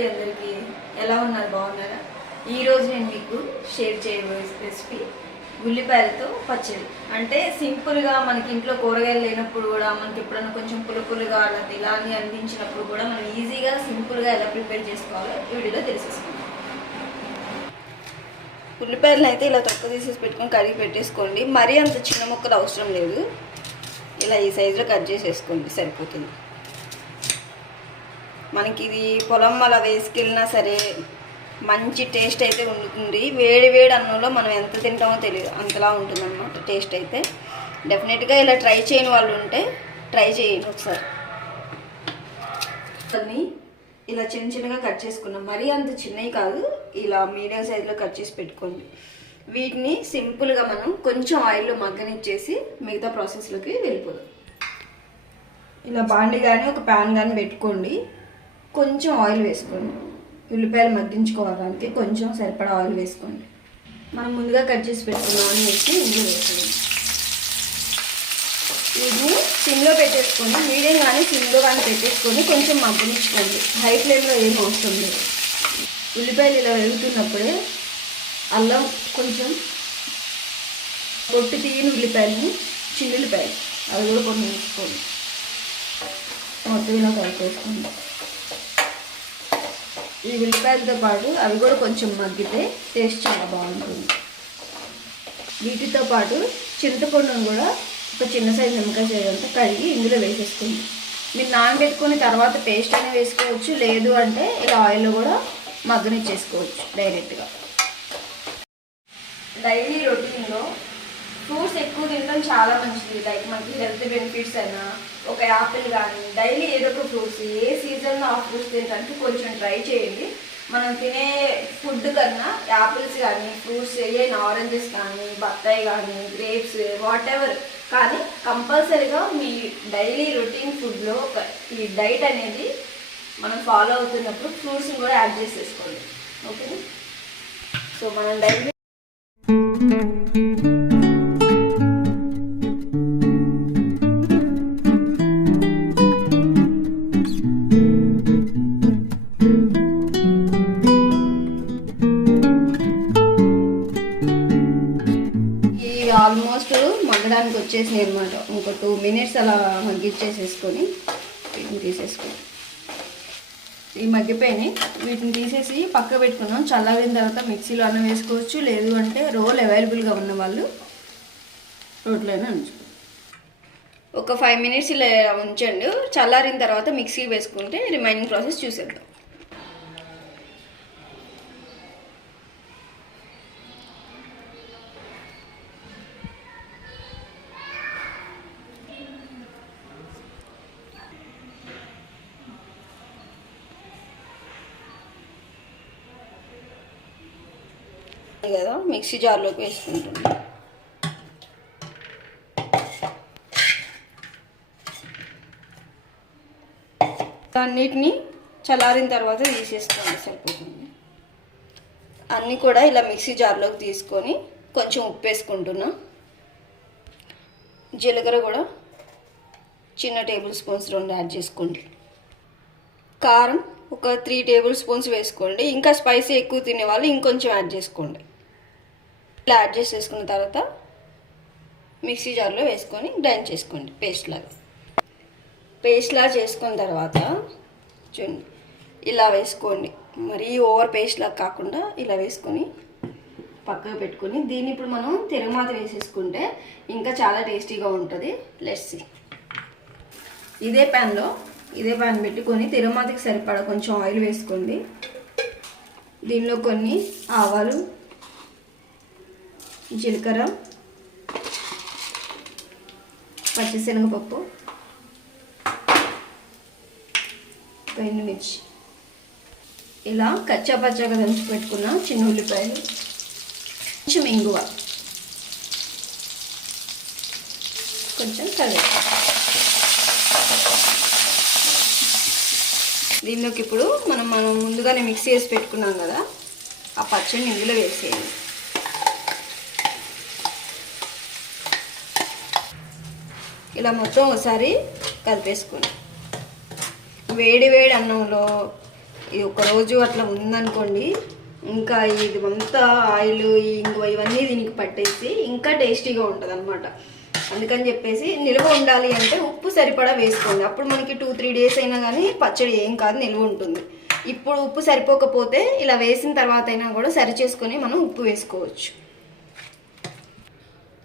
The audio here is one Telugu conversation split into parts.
అండి అందరికీ. ఎలా ఉన్నారు? బాగున్నారా? ఈరోజు నేను మీకు షేర్ చేయబోయే రెసిపీ ఉల్లిపాయలతో పచ్చడి. అంటే సింపుల్గా మనకి ఇంట్లో కూరగాయలు లేనప్పుడు కూడా, మనకి ఎప్పుడైనా కొంచెం పులుపులుగా అలా ఇలాని అనిపించినప్పుడు కూడా మనం ఈజీగా సింపుల్గా ఎలా ప్రిపేర్ చేసుకోవాలో ఈ వీడియోలో తెలిసేసుకుందాం. ఉల్లిపాయలను అయితే ఇలా తొక్క తీసేసి పెట్టుకొని కడిగి పెట్టేసుకోండి. మరీ అంత చిన్న ముక్కలు అవసరం లేదు, ఇలా ఈ సైజులో కట్ చేసేసుకోండి, సరిపోతుంది. మనకి ఇది పొలం అలా వేసుకెళ్ళినా సరే మంచి టేస్ట్ అయితే ఉంటుంది. వేడి వేడి అన్నంలో మనం ఎంత తింటామో తెలియదు, అంతలా ఉంటుంది అన్నమాట టేస్ట్ అయితే. డెఫినెట్గా ఇలా ట్రై చేయని వాళ్ళు ఉంటే ట్రై చేయండి ఒకసారి. దాన్ని ఇలా చిన్న చిన్నగా కట్ చేసుకున్నాం, మరీ అంత చిన్నవి కాదు, ఇలా మీడియం సైజులో కట్ చేసి పెట్టుకోండి. వీటిని సింపుల్గా మనం కొంచెం ఆయిల్లో మగ్గనిచ్చేసి మిగతా ప్రాసెస్లోకి వెళ్ళిపోదాం. ఇలా బాండి కానీ ఒక ప్యాన్ కానీ పెట్టుకోండి, కొంచెం ఆయిల్ వేసుకోండి. ఉల్లిపాయలు మగ్గించుకోవడానికి కొంచెం సరిపడా ఆయిల్ వేసుకోండి. మనం ముందుగా కట్ చేసి పెట్టుకున్న ఆయిల్ వేసి ఇందులో వేసుకోండి. ఇది సిమ్లో పెట్టేసుకొని, మీడియం కానీ సిమ్లో కానీ పెట్టేసుకొని కొంచెం మగ్గనిచ్చుకోండి. హై ఫ్లేమ్లో ఏం అవసరం లేదు. ఉల్లిపాయలు ఇలా వేగుతున్నప్పుడే అల్లం, కొంచెం పొట్టు తీయని ఉల్లిపాయలని, చిన్నుల్లిపాయలు అవి కూడా కొన్ని వేసుకోండి. మొత్తం ఇలా కలిపేసుకోండి. ఈ ఉల్లిపాయలతో పాటు అవి కూడా కొంచెం మగ్గితే టేస్ట్ చాలా బాగుంటుంది. వీటితో పాటు చింతపండును కూడా ఒక చిన్న సైజు నిమ్మకాయ చేయడంతో కడిగి ఇందులో వేసేసుకోండి. మీరు నానబెట్టుకుని తర్వాత పేస్ట్ అనేది వేసుకోవచ్చు, లేదు అంటే ఇలా ఆయిల్లో కూడా మగ్గనిచ్చేసుకోవచ్చు డైరెక్ట్గా. డైలీ రొటీన్లో ఫ్రూట్స్ ఎక్కువ తినడం చాలా మంచిది. లైక్ మనకి హెల్త్ బెనిఫిట్స్ అయినా ఒక యాపిల్ కానీ, డైలీ ఏదో ఒక ఫ్రూట్స్, ఏ సీజన్లో ఆ ఫ్రూట్స్ తినడానికి కొంచెం ట్రై చేయండి. మనం తినే ఫుడ్ కన్నా యాపిల్స్ కానీ, ఫ్రూట్స్ ఏవైనా ఆరెంజెస్ కానీ, బత్తాయి కానీ, గ్రేప్స్, వాట్ ఎవర్ కానీ కంపల్సరీగా మీ డైలీ రొటీన్ ఫుడ్లో ఈ డైట్ అనేది మనం ఫాలో అవుతున్నప్పుడు ఫ్రూట్స్ని కూడా యాడ్ చేసేసుకోండి. ఓకే, సో మనం డైలీ ఆల్మోస్ట్ మగ్గడానికి వచ్చేసినాయి అనమాట. ఇంకో 2 minutes అలా మగ్గిచ్చేసేసుకొని వీటిని తీసేసుకొని, ఈ మగ్గిపోయినాయి, వీటిని తీసేసి పక్క పెట్టుకున్నాం. చల్లారిన తర్వాత మిక్సీలో అన్నం వేసుకోవచ్చు, లేదు అంటే రోల్ అవైలబుల్గా ఉన్న వాళ్ళు రోట్లోనే ఉంచుకోవచ్చు. ఒక 5 minutes ఇలా ఉంచండి. చల్లారిన తర్వాత మిక్సీ వేసుకుంటే రిమైనింగ్ ప్రాసెస్ చూసేద్దాం. కదా మిక్సీ జార్లోకి వేసుకుంటున్నాం. అన్నిటినీ చల్లారిన తర్వాత తీసేసుకోండి, సరిపోతుంది. అన్నీ కూడా ఇలా మిక్సీ జార్లోకి తీసుకొని కొంచెం ఉప్పు వేసుకుంటున్నా. జీలకర్ర కూడా చిన్న టేబుల్ స్పూన్స్ 2 యాడ్ చేసుకోండి. కారం ఒక 3 టేబుల్ స్పూన్స్ వేసుకోండి. ఇంకా స్పైసీ ఎక్కువ తినేవాళ్ళు ఇంకొంచెం యాడ్ చేసుకోండి. ఇలా యాడ్ చేసేసుకున్న తర్వాత మిక్సీ జార్లో వేసుకొని గ్రైండ్ చేసుకోండి పేస్ట్లా చేసుకున్న తర్వాత చూడండి ఇలా వేసుకోండి. మరీ ఓవర్ పేస్ట్లా కాకుండా ఇలా వేసుకొని పక్కకు పెట్టుకొని, దీన్ని ఇప్పుడు మనం తిరగమాత వేసేసుకుంటే ఇంకా చాలా టేస్టీగా ఉంటుంది. Let's see. ఇదే ప్యాన్ పెట్టుకొని తిరగమాతకి సరిపడా కొంచెం ఆయిల్ వేసుకోండి. దీనిలో కొన్ని ఆవాలు, జీలకర్ర, పచ్చిశనగపప్పు, ఎండుమిర్చి, ఇలా కచ్చా పచ్చాగా దంచి పెట్టుకున్న చిన్న ఉల్లిపాయలు, కొంచెం ఇంగువ, కొంచెం కరివేపాకు. దీనిలోకి ఇప్పుడు మనం ముందుగానే మిక్సీ చేసి పెట్టుకున్నాం కదా, ఆ పచ్చడిని ఇందులో వేసేయండి. ఇలా మొత్తం ఒకసారి కలిపేసుకోండి. వేడి వేడి అన్నంలో ఇది ఒక రోజు అట్లా ఉందనుకోండి, ఇంకా ఇది అంతా ఆయిల్ ఇంగువ ఇవన్నీ దీనికి పట్టేసి ఇంకా టేస్టీగా ఉంటుంది అనమాట. అందుకని చెప్పేసి నిల్వ ఉండాలి అంటే ఉప్పు సరిపడా వేసుకోండి. అప్పుడు మనకి 2-3 డేస్ అయినా కానీ పచ్చడి ఏం కాదు, నిల్వ ఉంటుంది. ఇప్పుడు ఉప్పు సరిపోకపోతే ఇలా వేసిన తర్వాత అయినా కూడా సరి చేసుకొని మనం ఉప్పు వేసుకోవచ్చు.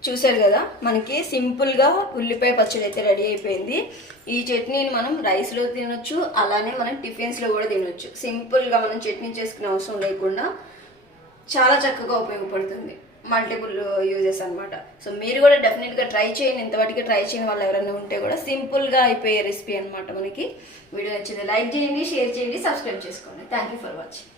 చూసారు కదా, మనకి సింపుల్గా ఉల్లిపాయ పచ్చడి అయితే రెడీ అయిపోయింది. ఈ చట్నీని మనం రైస్లో తినొచ్చు, అలానే మనం టిఫిన్స్లో కూడా తినొచ్చు. సింపుల్గా మనం చట్నీ చేసుకునే అవసరం లేకుండా చాలా చక్కగా ఉపయోగపడుతుంది. మల్టిపుల్ యూజెస్ అనమాట. సో మీరు కూడా డెఫినెట్గా ట్రై చేయండి. ఇంతవరకు ట్రై చేయని వాళ్ళు ఎవరైనా ఉంటే కూడా సింపుల్గా అయిపోయే రెసిపీ అనమాట మనకి. వీడియో నచ్చింది లైక్ చేయండి, షేర్ చేయండి, సబ్స్క్రైబ్ చేసుకోండి. Thank you for watching.